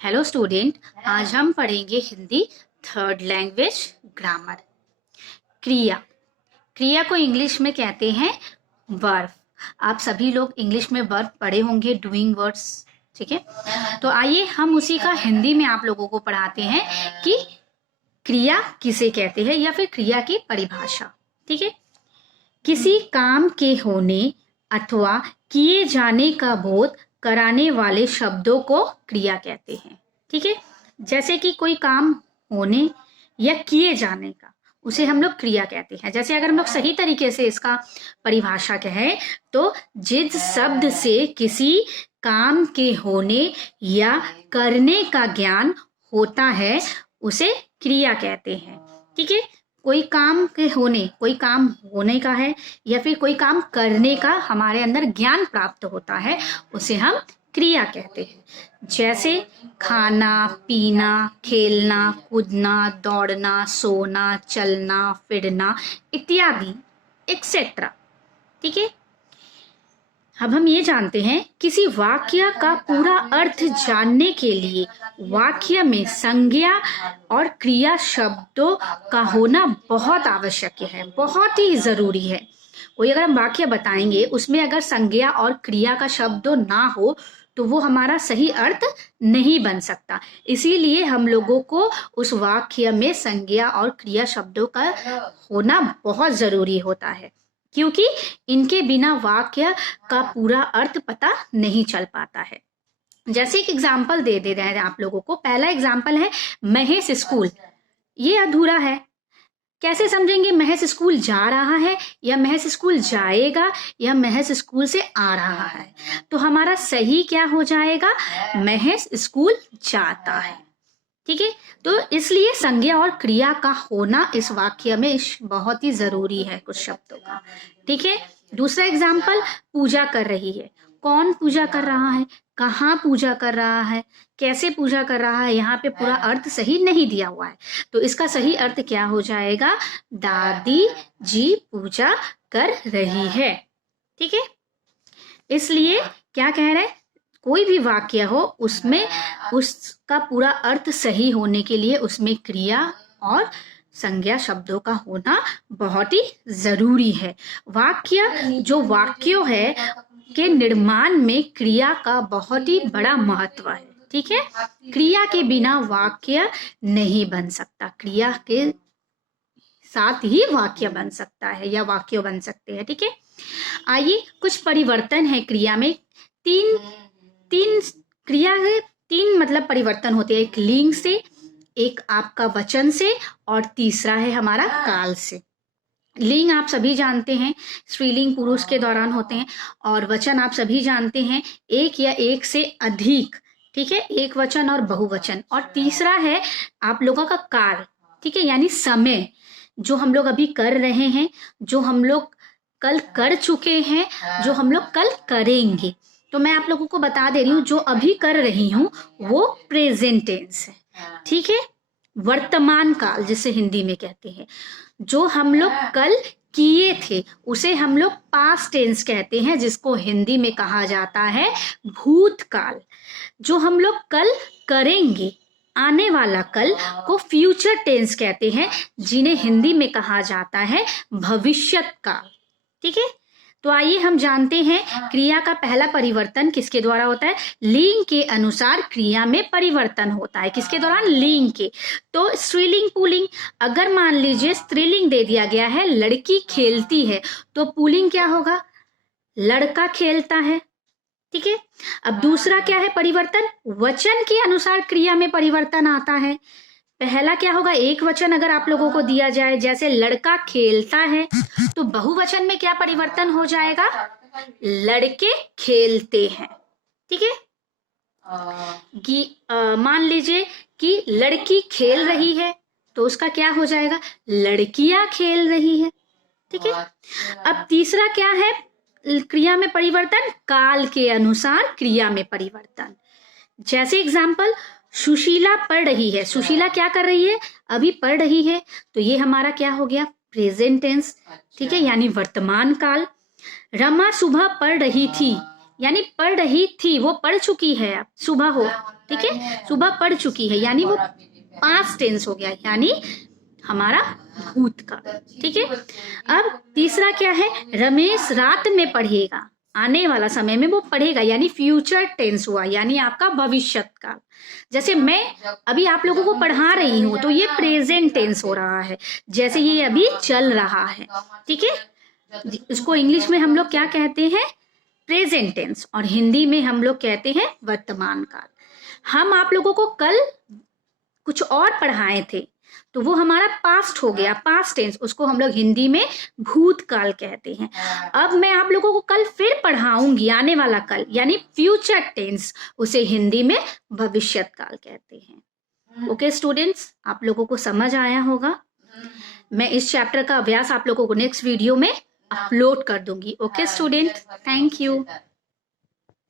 Hello student, आज हम पढ़ेंगे हिंदी थर्ड लैंग्वेज ग्रामर। क्रिया क्रिया को इंग्लिश में कहते हैं वर्ब। आप सभी लोग इंग्लिश में वर्ब पढ़े होंगे, डूइंग वर्ड्स। ठीक है, तो आइए हम उसी का हिंदी में आप लोगों को पढ़ाते हैं कि क्रिया किसे कहते हैं या फिर क्रिया की परिभाषा। ठीक है, किसी काम के होने अथवा किए जाने का बोध कराने वाले शब्दों को क्रिया कहते हैं। ठीक है, जैसे कि कोई काम होने या किए जाने का, उसे हम लोग क्रिया कहते हैं। जैसे अगर हम लोग सही तरीके से इसका परिभाषा कहें तो जिस शब्द से किसी काम के होने या करने का ज्ञान होता है उसे क्रिया कहते हैं। ठीक है, कोई काम होने का है या फिर कोई काम करने का हमारे अंदर ज्ञान प्राप्त होता है उसे हम क्रिया कहते हैं। जैसे खाना, पीना, खेलना, कूदना, दौड़ना, सोना, चलना, फिरना इत्यादि एक्सेट्रा। ठीक है, अब हम ये जानते हैं किसी वाक्य का पूरा अर्थ जानने के लिए वाक्य में संज्ञा और क्रिया शब्दों का होना बहुत आवश्यक है, बहुत ही जरूरी है। कोई अगर हम वाक्य बताएंगे उसमें अगर संज्ञा और क्रिया का शब्द ना हो तो वो हमारा सही अर्थ नहीं बन सकता। इसीलिए हम लोगों को उस वाक्य में संज्ञा और क्रिया शब्दों का होना बहुत जरूरी होता है, क्योंकि इनके बिना वाक्य का पूरा अर्थ पता नहीं चल पाता है। जैसे एक एग्जाम्पल दे रहे हैं आप लोगों को। पहला एग्जाम्पल है महेश स्कूल। ये अधूरा है, कैसे समझेंगे? महेश स्कूल जा रहा है या महेश स्कूल जाएगा या महेश स्कूल से आ रहा है, तो हमारा सही क्या हो जाएगा? महेश स्कूल जाता है। ठीक है, तो इसलिए संज्ञा और क्रिया का होना इस वाक्य में बहुत ही जरूरी है कुछ शब्दों का। ठीक है, दूसरा एग्जाम्पल, पूजा कर रही है। कौन पूजा कर रहा है, कहाँ पूजा कर रहा है, कैसे पूजा कर रहा है, यहाँ पे पूरा अर्थ सही नहीं दिया हुआ है, तो इसका सही अर्थ क्या हो जाएगा? दादी जी पूजा कर रही है। ठीक है, इसलिए क्या कह रहे हैं, कोई भी वाक्य हो उसमें उसका पूरा अर्थ सही होने के लिए उसमें क्रिया और संज्ञा शब्दों का होना बहुत ही जरूरी है। वाक्यों है के निर्माण में क्रिया का बहुत ही बड़ा महत्व है। ठीक है, क्रिया के बिना वाक्य नहीं बन सकता, क्रिया के साथ ही वाक्य बन सकता है या वाक्य बन सकते हैं। ठीक है, आइए कुछ परिवर्तन है क्रिया में। तीन क्रिया है, तीन मतलब परिवर्तन होते हैं, एक लिंग से, एक आपका वचन से और तीसरा है हमारा काल से। लिंग आप सभी जानते हैं, स्त्रीलिंग पुरुष के दौरान होते हैं, और वचन आप सभी जानते हैं एक या एक से अधिक। ठीक है, एक वचन और बहुवचन। और तीसरा है आप लोगों का काल। ठीक है, यानी समय, जो हम लोग अभी कर रहे हैं, जो हम लोग कल कर चुके हैं, जो हम लोग कल करेंगे। तो मैं आप लोगों को बता दे रही हूँ, जो अभी कर रही हूँ वो प्रेजेंट टेंस है। ठीक है, वर्तमान काल जिसे हिंदी में कहते हैं। जो हम लोग कल किए थे उसे हम लोग पास्ट टेंस कहते हैं, जिसको हिंदी में कहा जाता है भूतकाल। जो हम लोग कल करेंगे, आने वाला कल, को फ्यूचर टेंस कहते हैं, जिन्हें हिंदी में कहा जाता है भविष्यत काल। ठीक है, तो आइए हम जानते हैं क्रिया का पहला परिवर्तन किसके द्वारा होता है? लिंग के अनुसार क्रिया में परिवर्तन होता है। किसके दौरान? लिंग के। तो स्त्रीलिंग पुल्लिंग, अगर मान लीजिए स्त्रीलिंग दे दिया गया है लड़की खेलती है, तो पुल्लिंग क्या होगा? लड़का खेलता है। ठीक है, अब दूसरा क्या है परिवर्तन? वचन के अनुसार क्रिया में परिवर्तन आता है। पहला क्या होगा? एक वचन अगर आप लोगों को दिया जाए, जैसे लड़का खेलता है, तो बहुवचन में क्या परिवर्तन हो जाएगा? लड़के खेलते हैं। ठीक है, मान लीजिए कि लड़की खेल रही है, तो उसका क्या हो जाएगा? लड़कियां खेल रही है। ठीक है, अब तीसरा क्या है क्रिया में परिवर्तन? काल के अनुसार क्रिया में परिवर्तन। जैसे एग्जाम्पल, सुशीला पढ़ रही है। सुशीला क्या कर रही है? अभी पढ़ रही है, तो ये हमारा क्या हो गया? Present tense. ठीक है, यानी वर्तमान काल। रमा सुबह पढ़ रही थी, यानी पढ़ रही थी, वो पढ़ चुकी है, अब सुबह हो, ठीक है, सुबह पढ़ चुकी है, यानी वो पास्ट टेंस हो गया, यानी हमारा भूतकाल, ठीक है। अब तीसरा क्या है, रमेश रात में पढ़ेगा, आने वाला समय में वो पढ़ेगा, यानी फ्यूचर टेंस हुआ, यानी आपका भविष्य काल। जैसे मैं अभी आप लोगों को पढ़ा रही हूं तो ये प्रेजेंट टेंस हो रहा है, जैसे ये अभी चल रहा है, ठीक है। इसको इंग्लिश में हम लोग क्या कहते हैं, प्रेजेंट टेंस, और हिंदी में हम लोग कहते हैं वर्तमान काल। हम आप लोगों को कल कुछ और पढ़ाए थे तो वो हमारा पास्ट हो गया, पास्ट टेंस, उसको हम लोग हिंदी में भूतकाल कहते हैं। अब मैं आप लोगों को कल फिर पढ़ाऊंगी, आने वाला कल, यानी फ्यूचर टेंस, उसे हिंदी में भविष्य काल कहते हैं। ओके स्टूडेंट्स, आप लोगों को समझ आया होगा। मैं इस चैप्टर का अभ्यास आप लोगों को नेक्स्ट वीडियो में अपलोड कर दूंगी। Okay student, thank you.